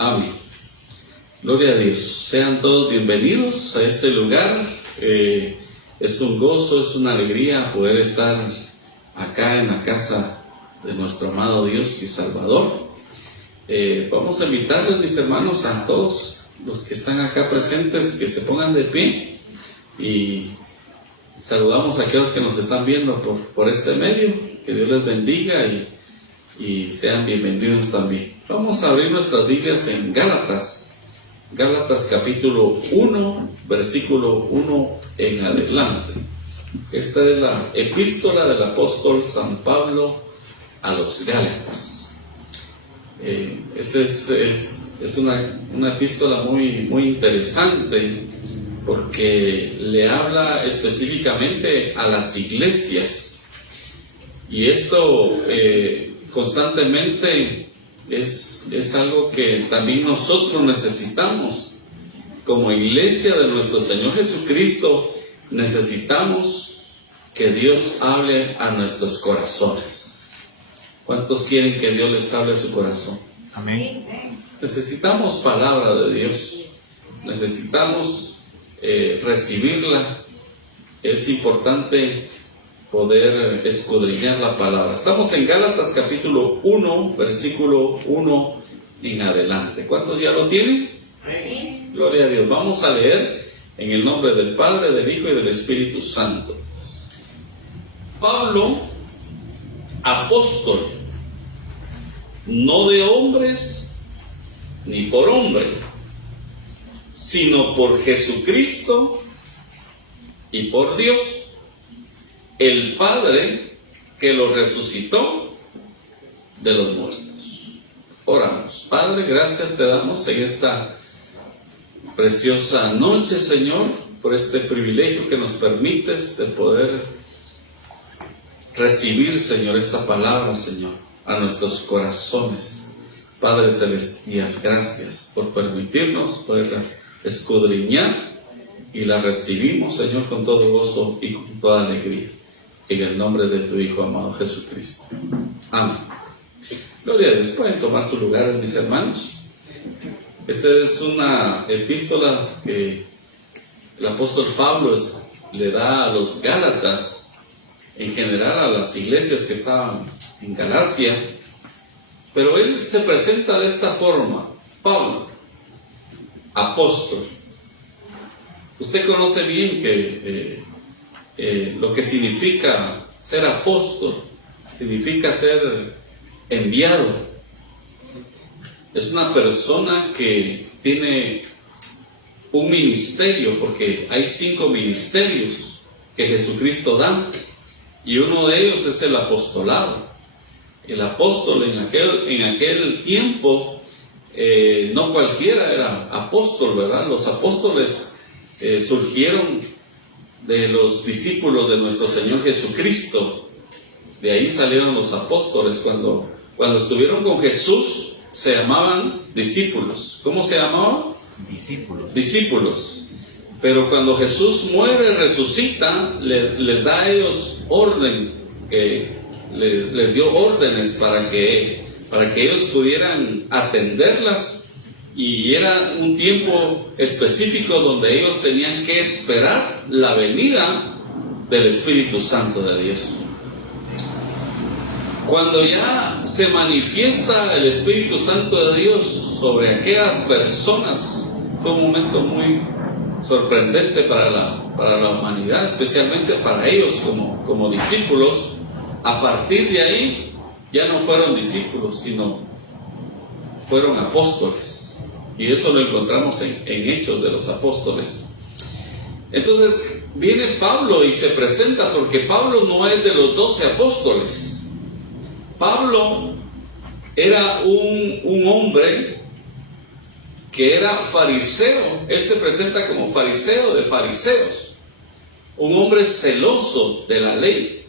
Amén. Gloria a Dios. Sean todos bienvenidos a este lugar. Es un gozo, es una alegría poder estar acá en la casa de nuestro amado Dios y Salvador. Vamos a invitarles, mis hermanos, a todos los que están acá presentes, que se pongan de pie y saludamos a aquellos que nos están viendo por este medio. Que Dios les bendiga y sean bienvenidos también. Vamos a abrir nuestras Biblias en Gálatas capítulo 1, versículo 1 en adelante. Esta es la epístola del apóstol San Pablo a los Gálatas. Esta es una epístola muy interesante, porque le habla específicamente a las iglesias, y esto constantemente es algo que también nosotros necesitamos como iglesia de nuestro Señor Jesucristo. Necesitamos que Dios hable a nuestros corazones. ¿Cuántos quieren que Dios les hable a su corazón? Amén. Necesitamos palabra de Dios, necesitamos recibirla. Es importante poder escudriñar la palabra. Estamos en Gálatas capítulo 1, versículo 1 en adelante. ¿Cuántos ya lo tienen? Amén. Gloria a Dios. Vamos a leer en el nombre del Padre, del Hijo y del Espíritu Santo. Pablo, apóstol, no de hombres ni por hombre, sino por Jesucristo y por Dios, el Padre que lo resucitó de los muertos. Oramos. Padre, gracias te damos en esta preciosa noche, Señor, por este privilegio que nos permites de poder recibir, Señor, esta palabra, Señor, a nuestros corazones. Padre Celestial, gracias por permitirnos poderla escudriñar, y la recibimos, Señor, con todo gozo y con toda alegría, en el nombre de tu Hijo amado Jesucristo. Amén. Gloria a Dios. Pueden tomar su lugar, mis hermanos. Esta es una epístola que el apóstol Pablo le da a los Gálatas, en general a las iglesias que estaban en Galacia, pero él se presenta de esta forma: Pablo, apóstol. Usted conoce bien que lo que significa ser apóstol, significa ser enviado. Es una persona que tiene un ministerio, porque hay 5 ministerios que Jesucristo da, y uno de ellos es el apostolado. El apóstol en aquel tiempo, no cualquiera era apóstol, ¿verdad? Los apóstoles surgieron de los discípulos de nuestro Señor Jesucristo. De ahí salieron los apóstoles. Cuando estuvieron con Jesús, se llamaban discípulos. ¿Cómo se llamaban? Discípulos. Pero cuando Jesús muere, resucita, les da a ellos orden, les dio órdenes para que ellos pudieran atenderlas, y era un tiempo específico donde ellos tenían que esperar la venida del Espíritu Santo de Dios. Cuando ya se manifiesta el Espíritu Santo de Dios sobre aquellas personas, fue un momento muy sorprendente para la humanidad, especialmente para ellos como discípulos. A partir de ahí ya no fueron discípulos, sino fueron apóstoles, y eso lo encontramos en Hechos de los Apóstoles. Entonces viene Pablo y se presenta, porque Pablo no es de los 12 apóstoles. Pablo era un hombre que era fariseo. Él se presenta como fariseo de fariseos, un hombre celoso de la ley,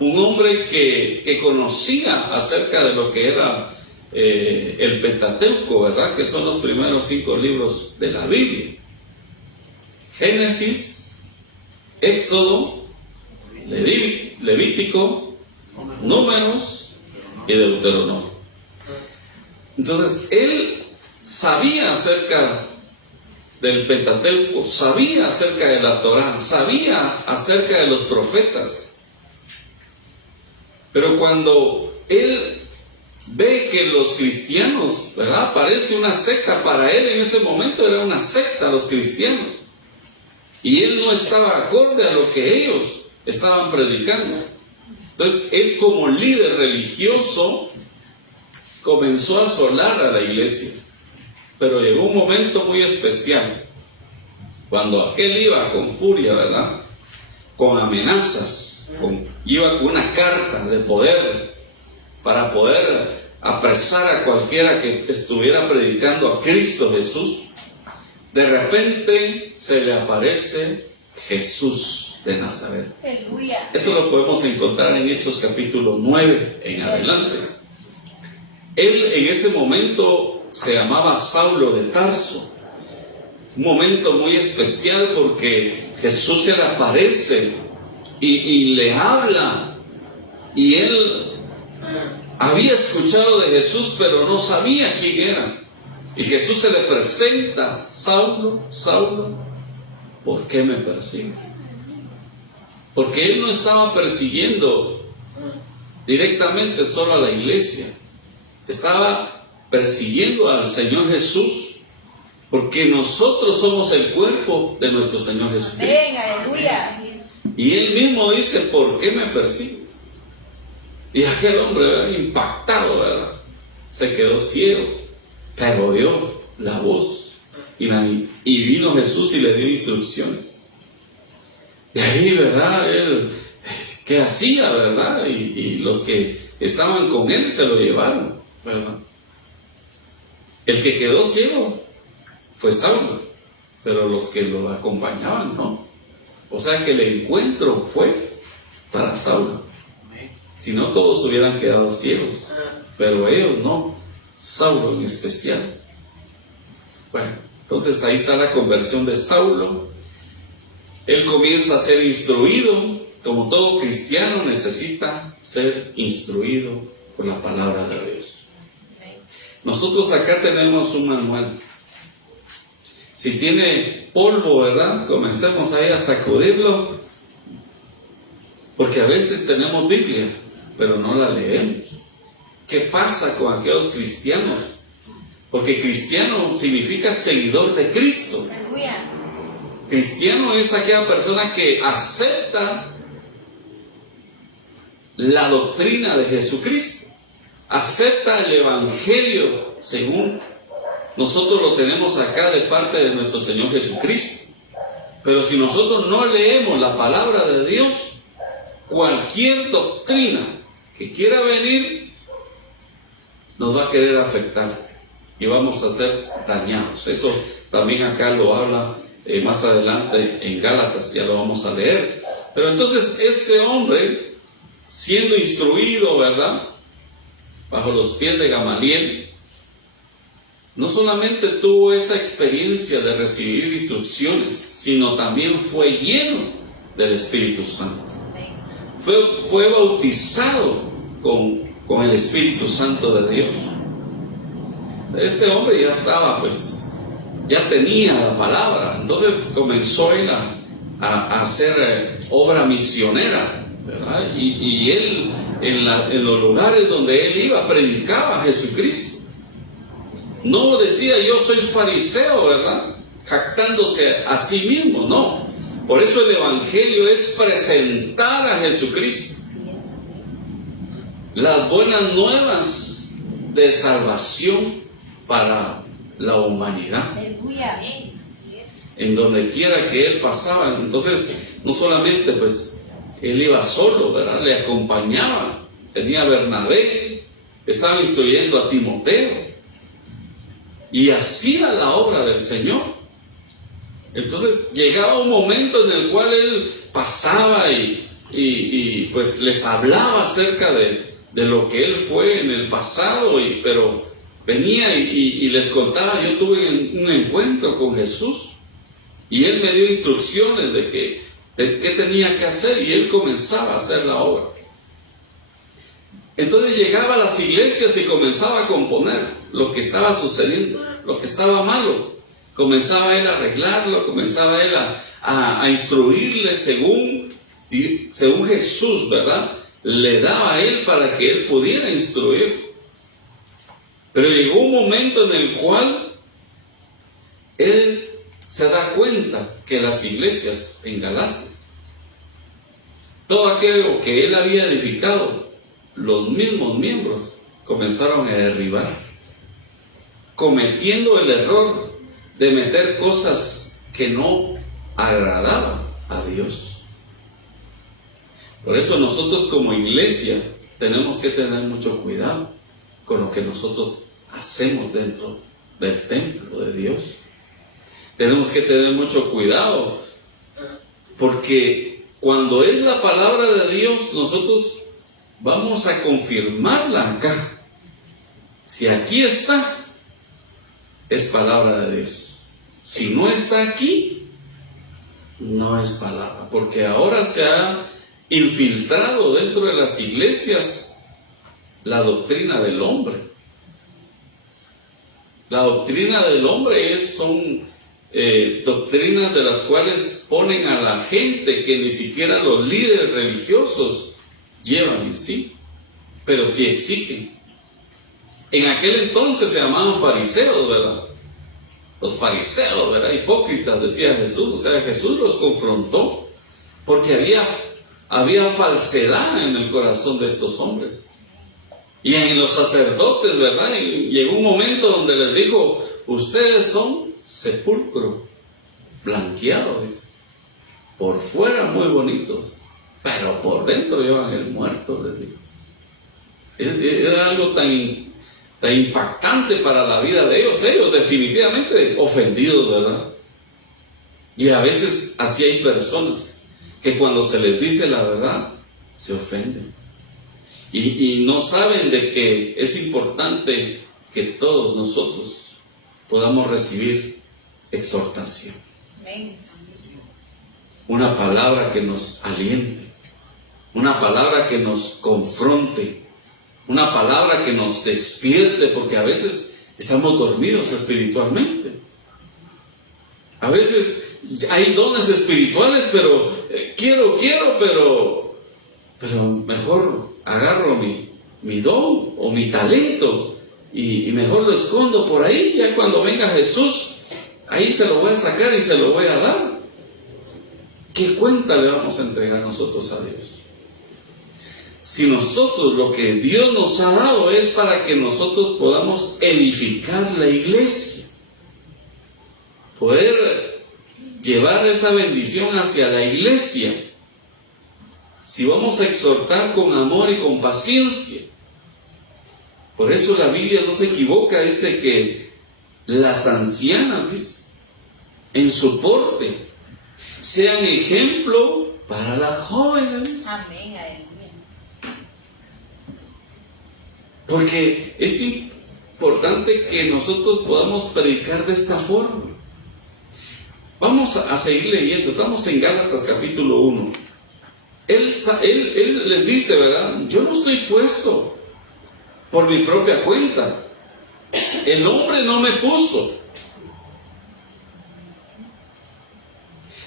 un hombre que conocía acerca de lo que era el Pentateuco, ¿verdad? Que son los primeros 5 libros de la Biblia: Génesis, Éxodo, Levítico, Números y Deuteronomio. Entonces él sabía acerca del Pentateuco, sabía acerca de la Torá, sabía acerca de los profetas. Pero cuando él ve que los cristianos, ¿verdad? Parece una secta, para él en ese momento era una secta los cristianos. Y él no estaba acorde a lo que ellos estaban predicando. Entonces él, como líder religioso, comenzó a asolar a la iglesia. Pero llegó un momento muy especial, cuando aquel iba con furia, ¿verdad? Con amenazas, iba con una carta de poder para poder apresar a cualquiera que estuviera predicando a Cristo Jesús. De repente se le aparece Jesús de Nazaret. Aleluya. Eso lo podemos encontrar en Hechos capítulo 9 en adelante. Él en ese momento se llamaba Saulo de Tarso. Un momento muy especial porque Jesús se le aparece y le habla. Y él había escuchado de Jesús, pero no sabía quién era. Y Jesús se le presenta: Saulo, Saulo, ¿por qué me persigues? Porque él no estaba persiguiendo directamente solo a la iglesia. Estaba persiguiendo al Señor Jesús, porque nosotros somos el cuerpo de nuestro Señor Jesucristo. Amén, aleluya. Y él mismo dice: ¿por qué me persigues? Y aquel hombre, ¿verdad?, impactado, ¿verdad?, se quedó ciego, pero oyó la voz y vino Jesús y le dio instrucciones. De ahí, ¿verdad?, él, ¿qué hacía, verdad? Y los que estaban con él se lo llevaron, ¿verdad? El que quedó ciego fue Saulo, pero los que lo acompañaban no. O sea que el encuentro fue para Saulo. Si no, todos hubieran quedado ciegos, pero ellos no, Saulo en especial. Bueno, entonces ahí está la conversión de Saulo. Él comienza a ser instruido, como todo cristiano necesita ser instruido por la palabra de Dios. Nosotros acá tenemos un manual. Si tiene polvo, ¿verdad?, comencemos ahí a sacudirlo, porque a veces tenemos Biblia, pero no la leemos. ¿Qué pasa con aquellos cristianos? Porque cristiano significa seguidor de Cristo. Aleluya. Cristiano es aquella persona que acepta la doctrina de Jesucristo, acepta el Evangelio según nosotros lo tenemos acá de parte de nuestro Señor Jesucristo. Pero si nosotros no leemos la palabra de Dios, cualquier doctrina que quiera venir nos va a querer afectar y vamos a ser dañados. Eso también acá lo habla más adelante en Gálatas, ya lo vamos a leer. Pero entonces este hombre, siendo instruido, ¿verdad?, bajo los pies de Gamaliel, no solamente tuvo esa experiencia de recibir instrucciones, sino también fue lleno del Espíritu Santo. Fue bautizado con el Espíritu Santo de Dios. Este hombre ya estaba, pues, ya tenía la palabra. Entonces comenzó él a hacer obra misionera, ¿verdad? Y él, en los lugares donde él iba, predicaba a Jesucristo. No decía: yo soy fariseo, ¿verdad?, jactándose a sí mismo, no. Por eso el Evangelio es presentar a Jesucristo, las buenas nuevas de salvación para la humanidad, en donde quiera que él pasaba. Entonces, no solamente pues él iba solo, ¿verdad?, le acompañaba, tenía a Bernabé, estaba instruyendo a Timoteo, y hacía la obra del Señor. Entonces llegaba un momento en el cual él pasaba y pues les hablaba acerca de lo que él fue en el pasado, pero venía y les contaba: yo tuve un encuentro con Jesús y él me dio instrucciones de qué tenía que hacer, y él comenzaba a hacer la obra. Entonces llegaba a las iglesias y comenzaba a componer. lo que estaba sucediendo, lo que estaba malo. Comenzaba él a arreglarlo, comenzaba él a instruirle según Jesús, ¿verdad? Le daba a él para que él pudiera instruir. Pero llegó un momento en el cual él se da cuenta que las iglesias en Galacia, todo aquello que él había edificado, los mismos miembros comenzaron a derribar, cometiendo el error de meter cosas que no agradaban a Dios. Por eso nosotros como iglesia tenemos que tener mucho cuidado con lo que nosotros hacemos dentro del templo de Dios. Tenemos que tener mucho cuidado, porque cuando es la palabra de Dios, nosotros vamos a confirmarla acá. Si aquí está, es palabra de Dios. Si no está aquí, no es palabra, porque ahora se ha infiltrado dentro de las iglesias la doctrina del hombre. La doctrina del hombre son doctrinas de las cuales ponen a la gente que ni siquiera los líderes religiosos llevan en sí, pero sí exigen. En aquel entonces se llamaban fariseos, ¿verdad? Los fariseos, ¿verdad? Hipócritas, decía Jesús. O sea, Jesús los confrontó porque había falsedad en el corazón de estos hombres. Y en los sacerdotes, ¿verdad? Y llegó un momento donde les dijo: ustedes son sepulcro blanqueado, dice. Por fuera muy bonitos, pero por dentro llevan el muerto, les dijo. Era algo tan impactante para la vida de ellos definitivamente ofendidos, ¿verdad? Y a veces así hay personas que cuando se les dice la verdad se ofenden y no saben de que es importante que todos nosotros podamos recibir exhortación, una palabra que nos aliente, una palabra que nos confronte, una palabra que nos despierte, porque a veces estamos dormidos espiritualmente. A veces hay dones espirituales, pero quiero, pero mejor agarro mi don o mi talento y mejor lo escondo por ahí. Ya cuando venga Jesús, ahí se lo voy a sacar y se lo voy a dar. ¿Qué cuenta le vamos a entregar nosotros a Dios? Si nosotros lo que Dios nos ha dado es para que nosotros podamos edificar la iglesia, poder llevar esa bendición hacia la iglesia, si vamos a exhortar con amor y con paciencia. Por eso la Biblia no se equivoca, dice que las ancianas, dice, en su porte sean ejemplo para las jóvenes. Amén, aleluya. Porque es importante que nosotros podamos predicar de esta forma. Vamos a seguir leyendo. Estamos en Gálatas capítulo 1. Él les dice, ¿verdad? Yo no estoy puesto por mi propia cuenta. El hombre no me puso,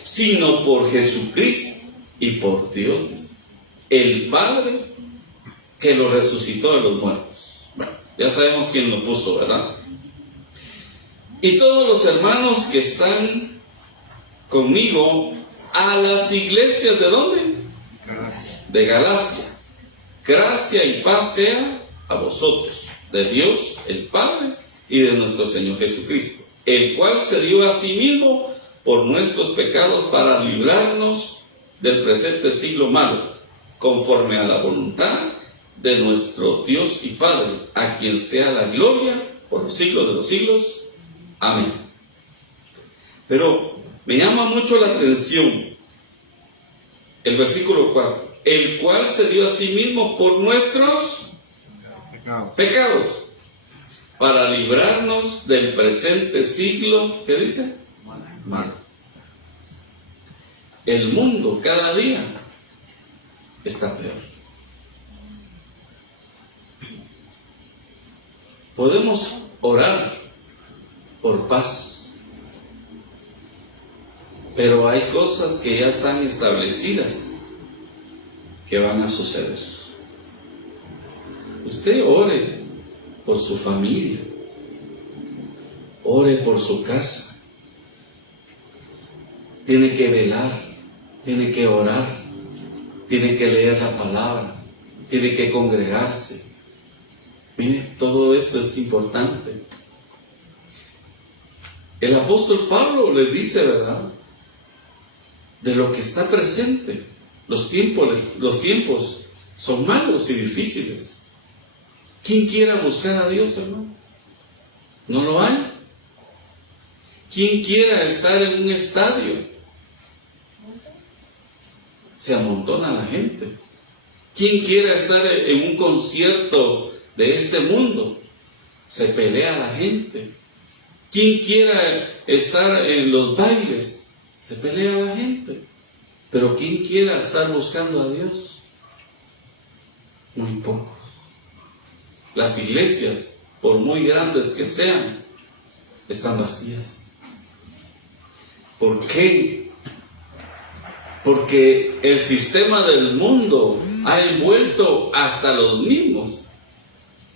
sino por Jesucristo y por Dios, el Padre que lo resucitó de los muertos. Bueno, ya sabemos quién lo puso, ¿verdad? Y todos los hermanos que están conmigo a las iglesias, ¿de dónde? Galacia. De Galacia. Gracia y paz sea a vosotros, de Dios el Padre y de nuestro Señor Jesucristo, el cual se dio a sí mismo por nuestros pecados para librarnos del presente siglo malo, conforme a la voluntad de nuestro Dios y Padre, a quien sea la gloria por los siglos de los siglos. Amén. Pero me llama mucho la atención el versículo 4, el cual se dio a sí mismo por nuestros pecados, para librarnos del presente siglo, ¿qué dice? Malo. El mundo cada día está peor. Podemos orar por paz. Pero hay cosas que ya están establecidas que van a suceder. Usted ore por su familia, ore por su casa. Tiene que velar, tiene que orar, tiene que leer la palabra, tiene que congregarse. Mire, todo esto es importante. El apóstol Pablo le dice, ¿verdad?, de lo que está presente. Los tiempos son malos y difíciles. ¿Quién quiera buscar a Dios, hermano? ¿No lo hay? ¿Quién quiera estar en un estadio? Se amontona la gente. ¿Quién quiera estar en un concierto de este mundo? Se pelea la gente. ¿Quién quiera estar en los bailes? Se pelea la gente. Pero ¿quién quiera estar buscando a Dios? Muy pocos. Las iglesias, por muy grandes que sean, están vacías. ¿Por qué? Porque el sistema del mundo ha envuelto hasta los mismos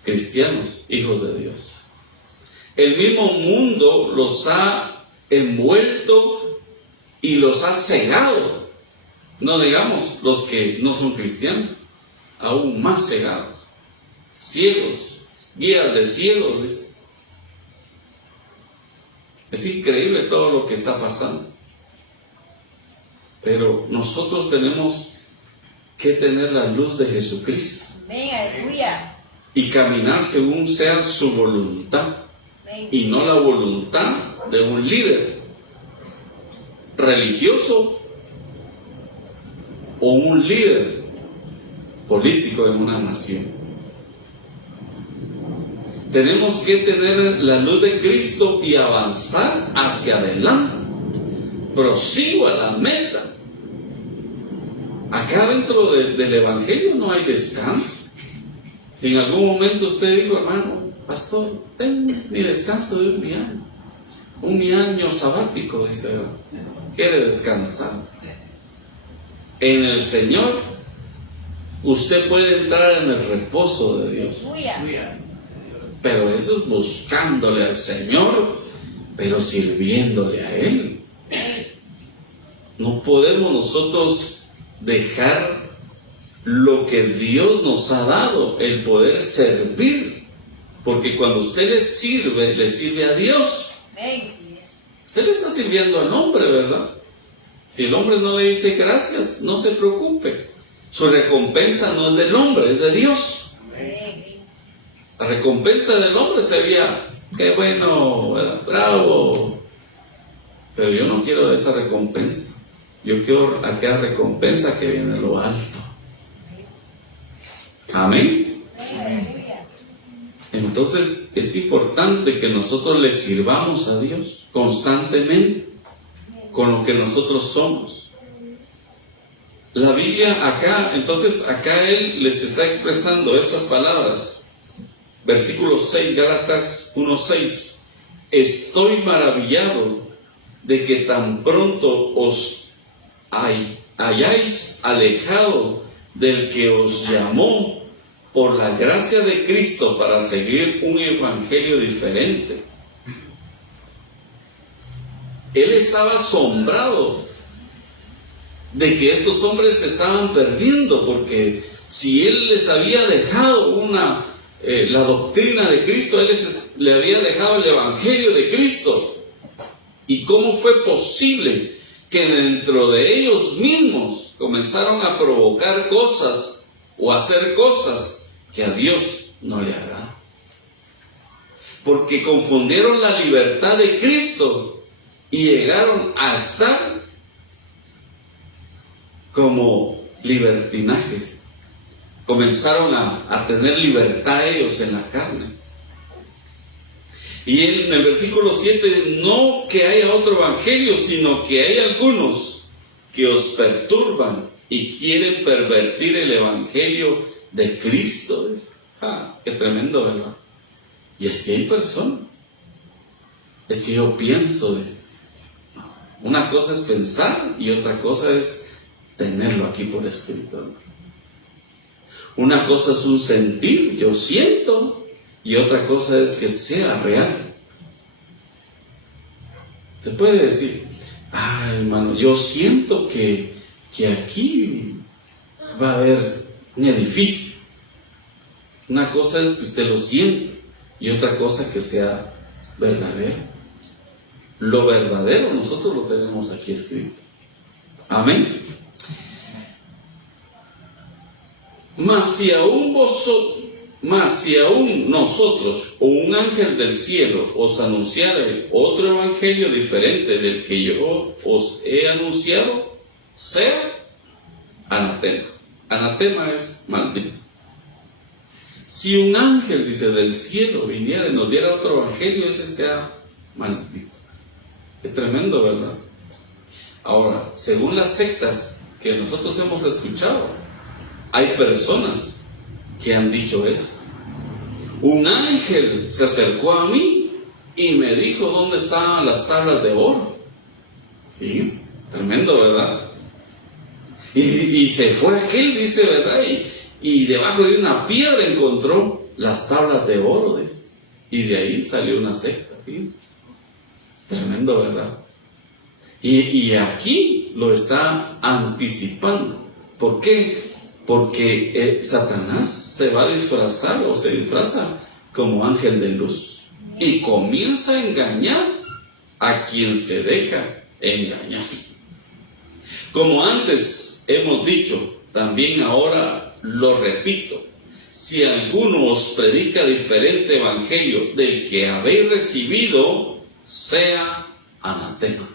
cristianos, hijos de Dios. El mismo mundo los ha envuelto y los ha cegado. No digamos los que no son cristianos, aún más cegados, ciegos, guías de ciegos. Es increíble todo lo que está pasando. Pero nosotros tenemos que tener la luz de Jesucristo. Amén, aleluya. Y caminar según sea su voluntad. Amén. Y no la voluntad de un líder religioso o un líder político en una nación. Tenemos que tener la luz de Cristo y avanzar hacia adelante. Prosigo a la meta. Acá dentro del Evangelio no hay descanso. Si en algún momento usted dijo, hermano, pastor, tengo mi descanso de un año sabático, dice, quiere descansar. En el Señor, usted puede entrar en el reposo de Dios. Aleluya. Pero eso es buscándole al Señor, pero sirviéndole a Él. No podemos nosotros dejar lo que Dios nos ha dado, el poder servir, porque cuando usted le sirve a Dios. Amén. Usted le está sirviendo al hombre, ¿verdad? Si el hombre no le dice gracias, no se preocupe. Su recompensa no es del hombre, es de Dios. Amén. La recompensa del hombre sería, qué bueno, bravo. Pero yo no quiero esa recompensa. Yo quiero aquella recompensa que viene de lo alto. Amén. Aleluya. Entonces es importante que nosotros le sirvamos a Dios constantemente con lo que nosotros somos. La Biblia acá, entonces acá Él les está expresando estas palabras. Versículo 6, Gálatas 1:6. Estoy maravillado de que tan pronto os hayáis alejado del que os llamó por la gracia de Cristo para seguir un evangelio diferente. Él estaba asombrado de que estos hombres se estaban perdiendo, porque si Él les había dejado la doctrina de Cristo, Él le había dejado el evangelio de Cristo. ¿Y cómo fue posible que dentro de ellos mismos comenzaron a provocar cosas o hacer cosas que a Dios no le agradan? Porque confundieron la libertad de Cristo y llegaron a estar como libertinajes. Comenzaron a tener libertad ellos en la carne. Y en el versículo 7, no que haya otro evangelio, sino que hay algunos que os perturban y quieren pervertir el evangelio de Cristo. Qué tremendo, ¿verdad? Y es que hay personas. Es que yo pienso de eso. Una cosa es pensar y otra cosa es tenerlo aquí por escrito. Una cosa es un sentir, yo siento, y otra cosa es que sea real. Se puede decir, hermano, yo siento que aquí va a haber un edificio. Una cosa es que usted lo siente y otra cosa que sea verdadero. Lo verdadero nosotros lo tenemos aquí escrito. Amén. Mas si aún nosotros o un ángel del cielo os anunciare otro evangelio diferente del que yo os he anunciado, sea anatema. Anatema es maldito. Si un ángel, dice, del cielo viniera y nos diera otro evangelio, ese sea maldito. Qué tremendo, ¿verdad? Ahora, según las sectas que nosotros hemos escuchado, hay personas que han dicho eso. Un ángel se acercó a mí y me dijo dónde estaban las tablas de oro. Fíjense, tremendo, ¿verdad? Y se fue aquel, dice, ¿verdad? Y debajo de una piedra encontró las tablas de oro, dice. Y de ahí salió una secta, fíjense. Tremendo, ¿verdad? Y aquí lo está anticipando. ¿Por qué? Porque Satanás se va a disfrazar o se disfraza como ángel de luz y comienza a engañar a quien se deja engañar. Como antes hemos dicho, también ahora lo repito: si alguno os predica diferente evangelio del que habéis recibido, sea anatema.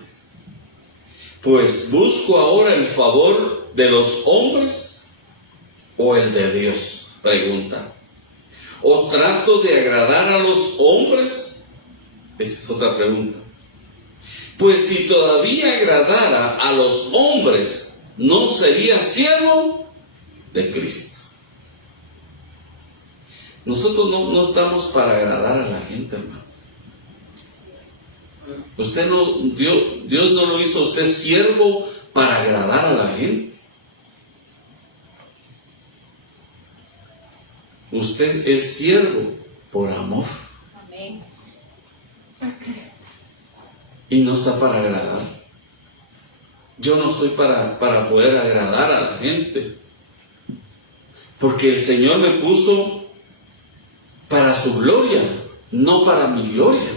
Pues busco ahora el favor de los hombres o el de Dios, pregunta. ¿O trato de agradar a los hombres? Esa es otra pregunta. Pues si todavía agradara a los hombres, no sería siervo de Cristo. Nosotros no estamos para agradar a la gente, hermano. Dios no lo hizo a usted siervo para agradar a la gente. Usted es siervo por amor. Amén. Y no está para agradar. Yo no estoy para poder agradar a la gente. Porque el Señor me puso para su gloria, no para mi gloria.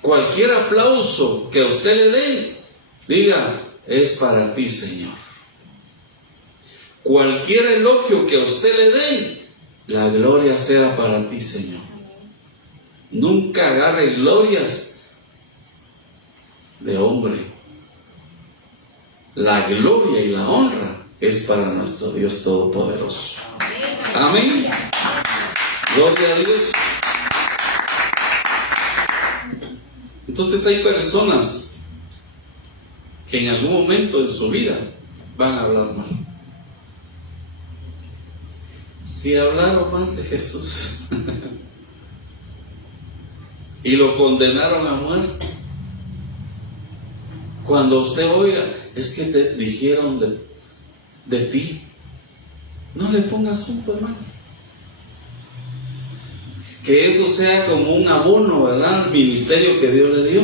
Cualquier aplauso que a usted le den, diga, es para ti, Señor. Cualquier elogio que a usted le den, la gloria sea para ti, Señor. Nunca agarre glorias de hombre. La gloria y la honra es para nuestro Dios Todopoderoso. Amén. Gloria a Dios. Entonces hay personas que en algún momento en su vida van a hablar mal. Si hablaron mal de Jesús y lo condenaron a muerte, cuando usted oiga, es que te dijeron de ti, no le pongas junto, hermano. Que eso sea como un abono, ¿verdad? Al ministerio que Dios le dio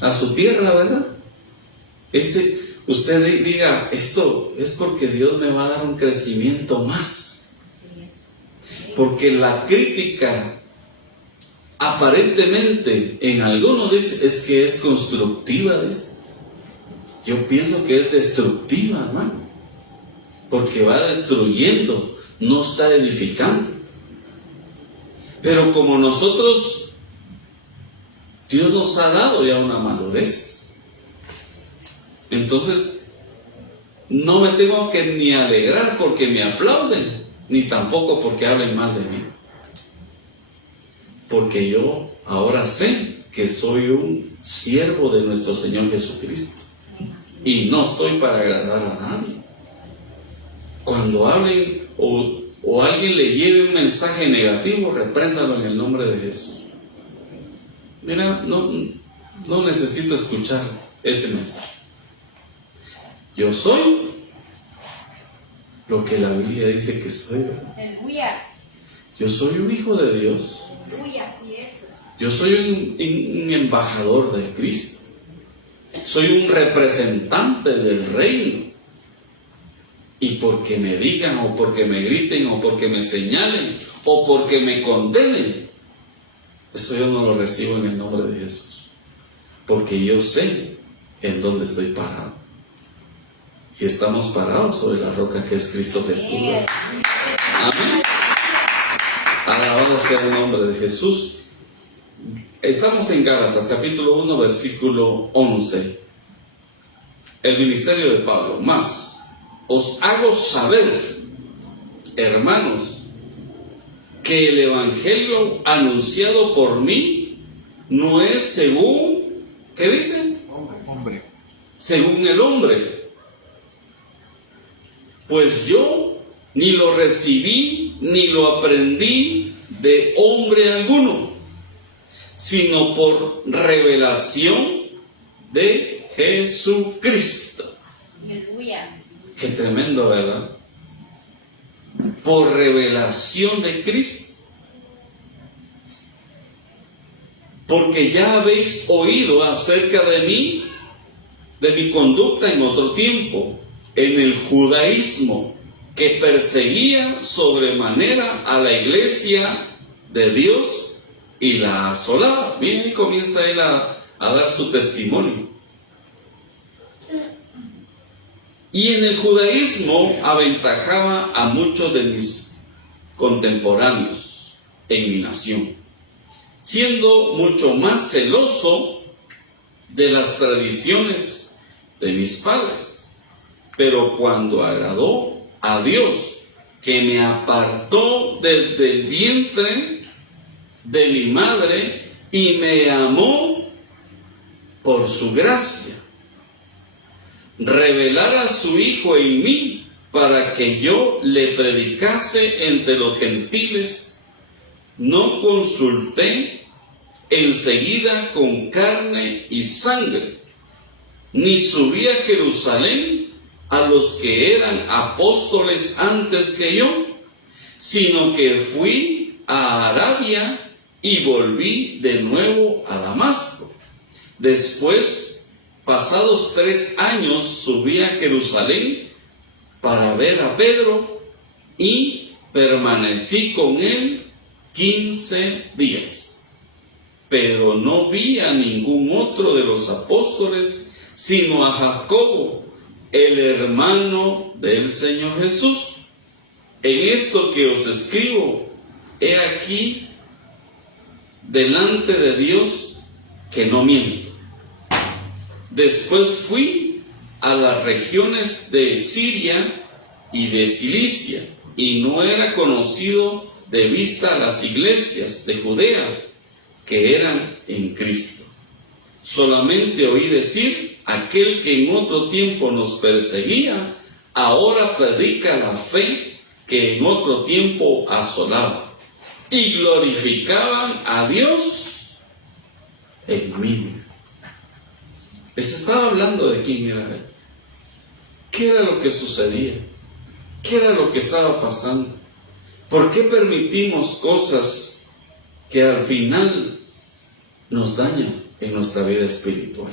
a su tierra, ¿verdad? Usted diga, esto es porque Dios me va a dar un crecimiento más. Porque la crítica aparentemente en algunos dice es que es constructiva, dice. Yo pienso que es destructiva, hermano, porque va destruyendo, no está edificando. Pero como nosotros, Dios nos ha dado ya una madurez, entonces no me tengo que ni alegrar porque me aplauden, ni tampoco porque hablen mal de mí. Porque yo ahora sé que soy un siervo de nuestro Señor Jesucristo. Y no estoy para agradar a nadie. Cuando hablen o o alguien le lleve un mensaje negativo, repréndalo en el nombre de Jesús. Mira, no necesito escuchar ese mensaje. Yo soy lo que la Biblia dice que soy, ¿verdad? Aleluya. Yo soy un hijo de Dios. Aleluya, así es. Yo soy un embajador de Cristo. Soy un representante del reino. Y porque me digan, o porque me griten, o porque me señalen, o porque me condenen, eso yo no lo recibo en el nombre de Jesús. Porque yo sé en dónde estoy parado. Y estamos parados sobre la roca que es Cristo Jesús, ¿verdad? Amén. Alabado sea el nombre de Jesús. Estamos en Gálatas, capítulo 1, versículo 11. El ministerio de Pablo. Más os hago saber, hermanos, que el evangelio anunciado por mí no es según, ¿qué dice? Hombre. Según el hombre. Pues yo ni lo recibí ni lo aprendí de hombre alguno, sino por revelación de Jesucristo. Aleluya. Qué tremendo, ¿verdad? Por revelación de Cristo. Porque ya habéis oído acerca de mí, de mi conducta en otro tiempo, en el judaísmo, que perseguía sobremanera a la iglesia de Dios y la asolaba. Miren, comienza él a dar su testimonio. Y en el judaísmo aventajaba a muchos de mis contemporáneos en mi nación, siendo mucho más celoso de las tradiciones de mis padres. Pero cuando agradó a Dios, que me apartó desde el vientre de mi madre y me amó por su gracia, revelar a su Hijo en mí para que yo le predicase entre los gentiles, no consulté enseguida con carne y sangre, ni subí a Jerusalén a los que eran apóstoles antes que yo, sino que fui a Arabia y volví de nuevo a Damasco. Después, pasados 3 años, subí a Jerusalén para ver a Pedro y permanecí con él 15 días. Pero no vi a ningún otro de los apóstoles, sino a Jacobo, el hermano del Señor Jesús. En esto que os escribo, he aquí delante de Dios que no miento. Después fui a las regiones de Siria y de Cilicia, y no era conocido de vista a las iglesias de Judea que eran en Cristo. Solamente oí decir: aquel que en otro tiempo nos perseguía, ahora predica la fe que en otro tiempo asolaba. Y glorificaban a Dios en mí. Les estaba hablando de quién era él. ¿Qué era lo que sucedía? ¿Qué era lo que estaba pasando? ¿Por qué permitimos cosas que al final nos dañan en nuestra vida espiritual?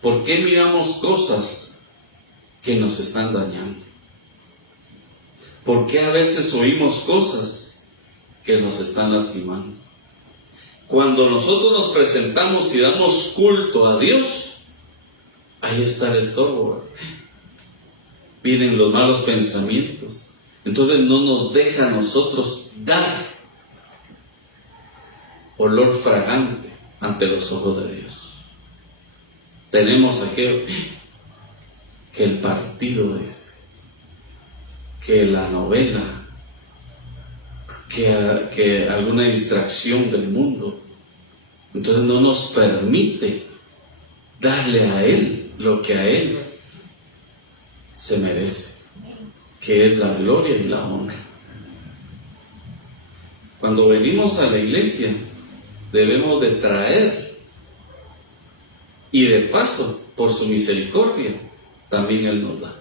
¿Por qué miramos cosas que nos están dañando? ¿Por qué a veces oímos cosas que nos están lastimando? Cuando nosotros nos presentamos y damos culto a Dios, ahí está el estorbo. Vienen los malos pensamientos. Entonces no nos deja a nosotros dar olor fragante ante los ojos de Dios. Tenemos aquello que el partido dice, que la novela, que alguna distracción del mundo. Entonces no nos permite darle a Él lo que a Él se merece. que es la gloria y la honra. Cuando venimos a la iglesia, debemos de traer, y de paso, por su misericordia, también Él nos da.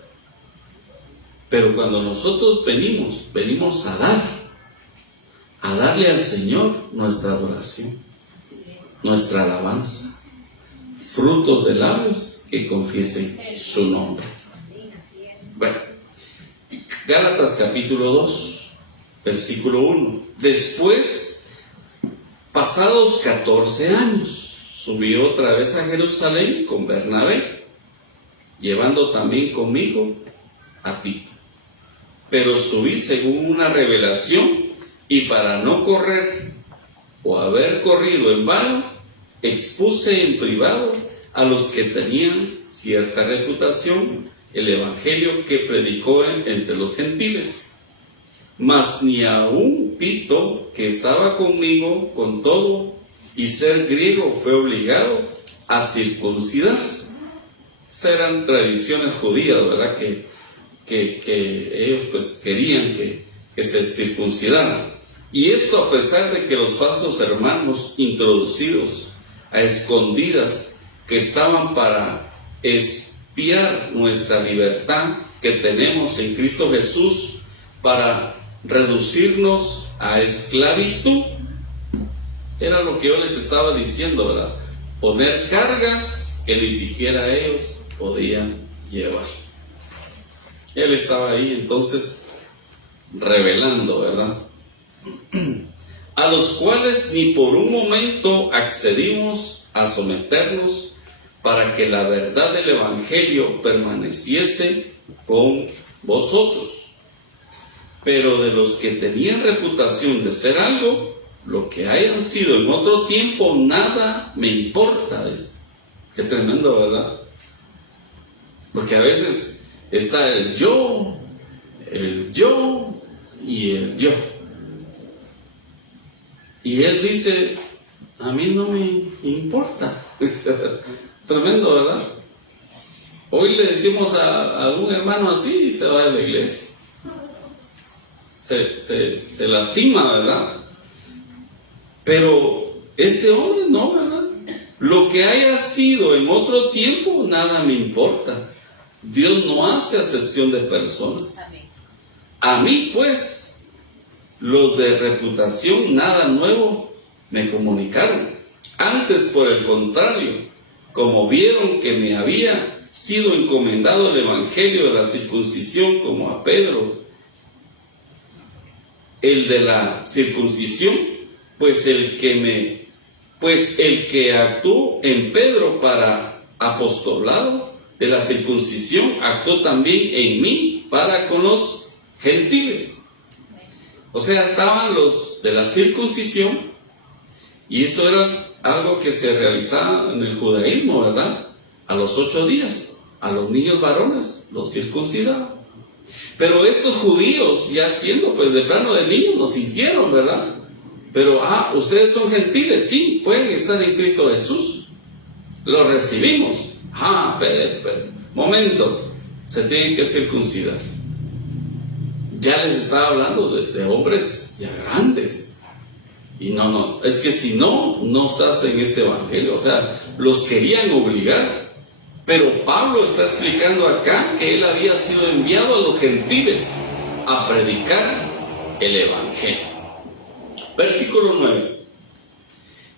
Pero cuando nosotros venimos a darle al Señor nuestra adoración, nuestra alabanza, frutos de labios que confiesen su nombre. Bueno, Gálatas capítulo 2, versículo 1. Después, pasados 14 años, subió otra vez a Jerusalén con Bernabé, llevando también conmigo a Tito. Pero subí según una revelación, y para no correr o haber corrido en vano, expuse en privado a los que tenían cierta reputación el evangelio que predicó entre los gentiles. Mas ni aun Tito, que estaba conmigo con todo y ser griego, fue obligado a circuncidarse. Esas eran tradiciones judías, ¿verdad? Que ellos pues querían que se circuncidaran. Y esto a pesar de que los falsos hermanos introducidos a escondidas, que estaban para espiar nuestra libertad que tenemos en Cristo Jesús, para reducirnos a esclavitud, era lo que yo les estaba diciendo, ¿verdad? Poner cargas que ni siquiera ellos podían llevar. Él estaba ahí entonces revelando, ¿verdad? A los cuales ni por un momento accedimos a someternos para que la verdad del Evangelio permaneciese con vosotros. Pero de los que tenían reputación de ser algo, lo que hayan sido en otro tiempo, nada me importa. Qué tremendo, ¿verdad? Porque a veces está el yo y el yo. Y él dice, a mí no me importa. Tremendo, ¿verdad? Hoy le decimos a algún hermano así y se va de la iglesia. Se lastima, ¿verdad? Pero este hombre no, ¿verdad? Lo que haya sido en otro tiempo, nada me importa. Dios no hace acepción de personas. A mí, pues, los de reputación nada nuevo me comunicaron. Antes, por el contrario, como vieron que me había sido encomendado el evangelio de la circuncisión como a Pedro, el de la circuncisión, pues el que actuó en Pedro para apostolado de la circuncisión, actuó también en mí para con los gentiles. O sea, estaban los de la circuncisión, y eso era algo que se realizaba en el judaísmo, ¿verdad? A los 8 días, a los niños varones los circuncidaban. Pero estos judíos, ya siendo pues de plano de niños, lo sintieron, ¿verdad? Pero, ustedes son gentiles, sí, pueden estar en Cristo Jesús. Lo recibimos. Pero, momento, se tienen que circuncidar. Ya les estaba hablando de hombres ya grandes. Y no, es que si no estás en este evangelio. O sea, los querían obligar. Pero Pablo está explicando acá que él había sido enviado a los gentiles a predicar el evangelio. Versículo 9.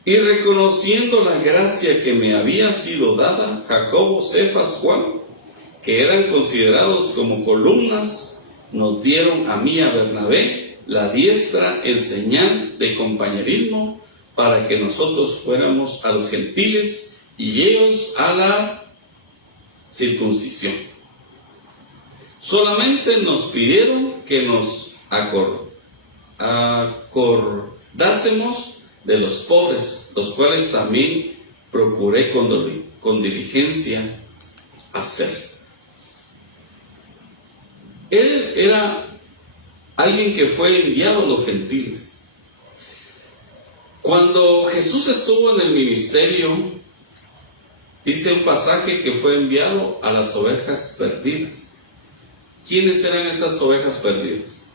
Y reconociendo la gracia que me había sido dada, Jacobo, Cefas, Juan, que eran considerados como columnas, nos dieron a mí, a Bernabé, la diestra en señal de compañerismo, para que nosotros fuéramos a los gentiles y ellos a la circuncisión. Solamente nos pidieron que nos acordásemos de los pobres, los cuales también procuré con diligencia hacer. Él era alguien que fue enviado a los gentiles. Cuando Jesús estuvo en el ministerio, dice un pasaje que fue enviado a las ovejas perdidas. ¿Quiénes eran esas ovejas perdidas?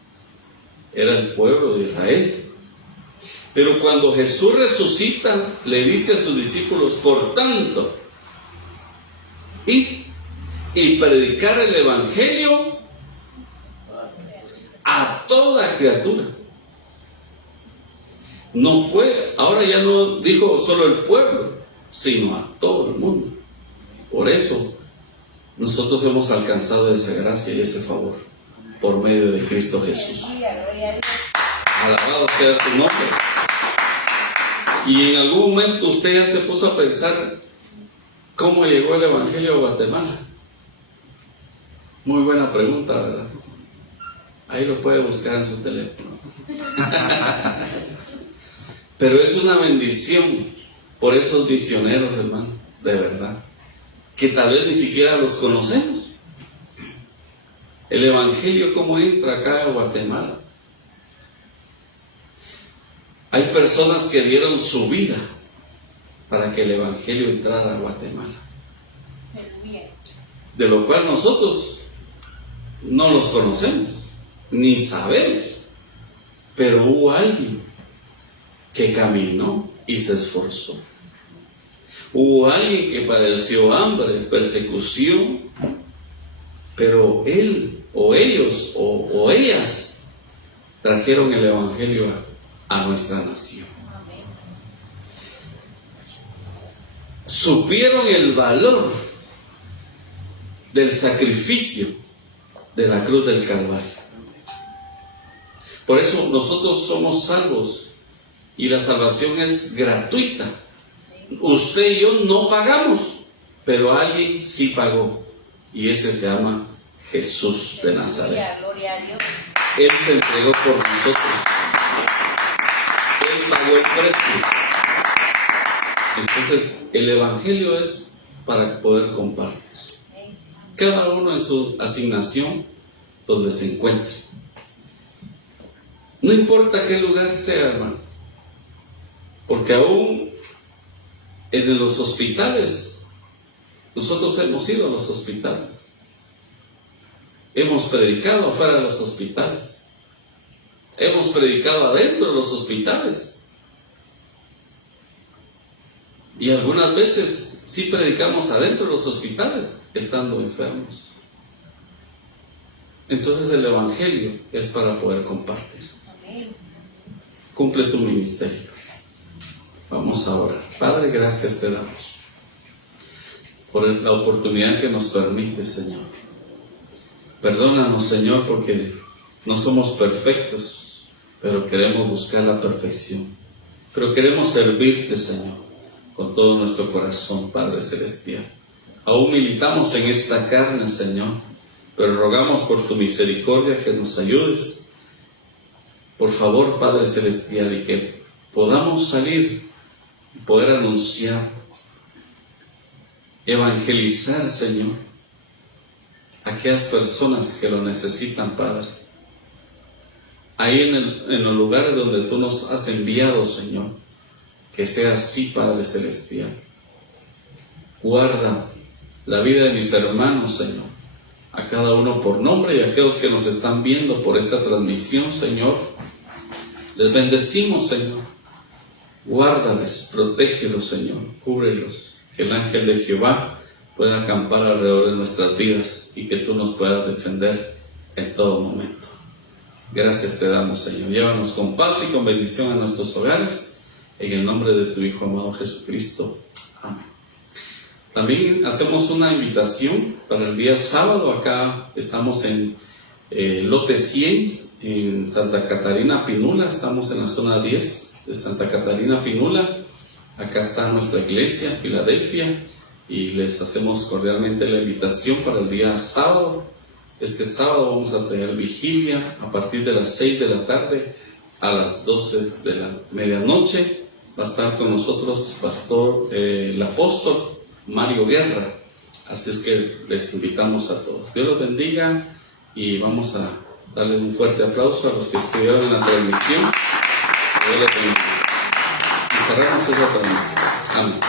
Era el pueblo de Israel. Pero cuando Jesús resucita, le dice a sus discípulos: por tanto, id y predicar el evangelio a toda criatura. No fue, ahora ya no dijo solo el pueblo, sino a todo el mundo. Por eso nosotros hemos alcanzado esa gracia y ese favor por medio de Cristo Jesús. Alabado sea su nombre. Y en algún momento usted ya se puso a pensar cómo llegó el evangelio a Guatemala. Muy buena pregunta, ¿verdad? Ahí lo puede buscar en su teléfono. Pero es una bendición por esos misioneros, hermano, de verdad, que tal vez ni siquiera los conocemos. El evangelio, ¿cómo entra acá a Guatemala? Hay personas que dieron su vida para que el evangelio entrara a Guatemala, de lo cual nosotros no los conocemos ni sabemos, pero hubo alguien que caminó y se esforzó. Hubo alguien que padeció hambre, persecución, pero él o ellos o ellas trajeron el evangelio a nuestra nación. Supieron el valor del sacrificio de la cruz del Calvario. Por eso nosotros somos salvos y la salvación es gratuita. Usted y yo no pagamos, pero alguien sí pagó, y ese se llama Jesús de Nazaret. Él se entregó por nosotros. Él pagó el precio. Entonces el evangelio es para poder compartir, cada uno en su asignación donde se encuentre. No importa qué lugar sea, hermano, porque aún en los hospitales, nosotros hemos ido a los hospitales, hemos predicado afuera de los hospitales, hemos predicado adentro de los hospitales, y algunas veces sí predicamos adentro de los hospitales estando enfermos. Entonces el evangelio es para poder compartir. Cumple tu ministerio. Vamos a orar. Padre, gracias te damos por la oportunidad que nos permite, Señor. Perdónanos, Señor, porque no somos perfectos, pero queremos buscar la perfección. Pero queremos servirte, Señor, con todo nuestro corazón, Padre Celestial. Aún militamos en esta carne, Señor, pero rogamos por tu misericordia que nos ayudes. Por favor, Padre Celestial, y que podamos salir y poder anunciar, evangelizar, Señor, a aquellas personas que lo necesitan, Padre. Ahí en los lugares donde tú nos has enviado, Señor, que sea así, Padre Celestial. Guarda la vida de mis hermanos, Señor, a cada uno por nombre, y a aquellos que nos están viendo por esta transmisión, Señor. Les bendecimos, Señor. Guárdales, protégelos, Señor, cúbrelos. Que el ángel de Jehová pueda acampar alrededor de nuestras vidas y que tú nos puedas defender en todo momento. Gracias te damos, Señor. Llévanos con paz y con bendición a nuestros hogares, en el nombre de tu Hijo amado Jesucristo. Amén. También hacemos una invitación para el día sábado. Acá estamos en lote 100 en Santa Catarina Pinula. Estamos en la zona 10 de Santa Catarina Pinula. Acá está nuestra iglesia, Filadelfia, y les hacemos cordialmente la invitación para el día sábado. Este sábado vamos a tener vigilia a partir de las 6 de la tarde a las 12 de la medianoche. Va a estar con nosotros el apóstol Mario Guerra. Así es que les invitamos a todos. Dios los bendiga y vamos a darle un fuerte aplauso a los que estuvieron en la transmisión. Dios los bendiga. Y cerramos esa transmisión. Amén.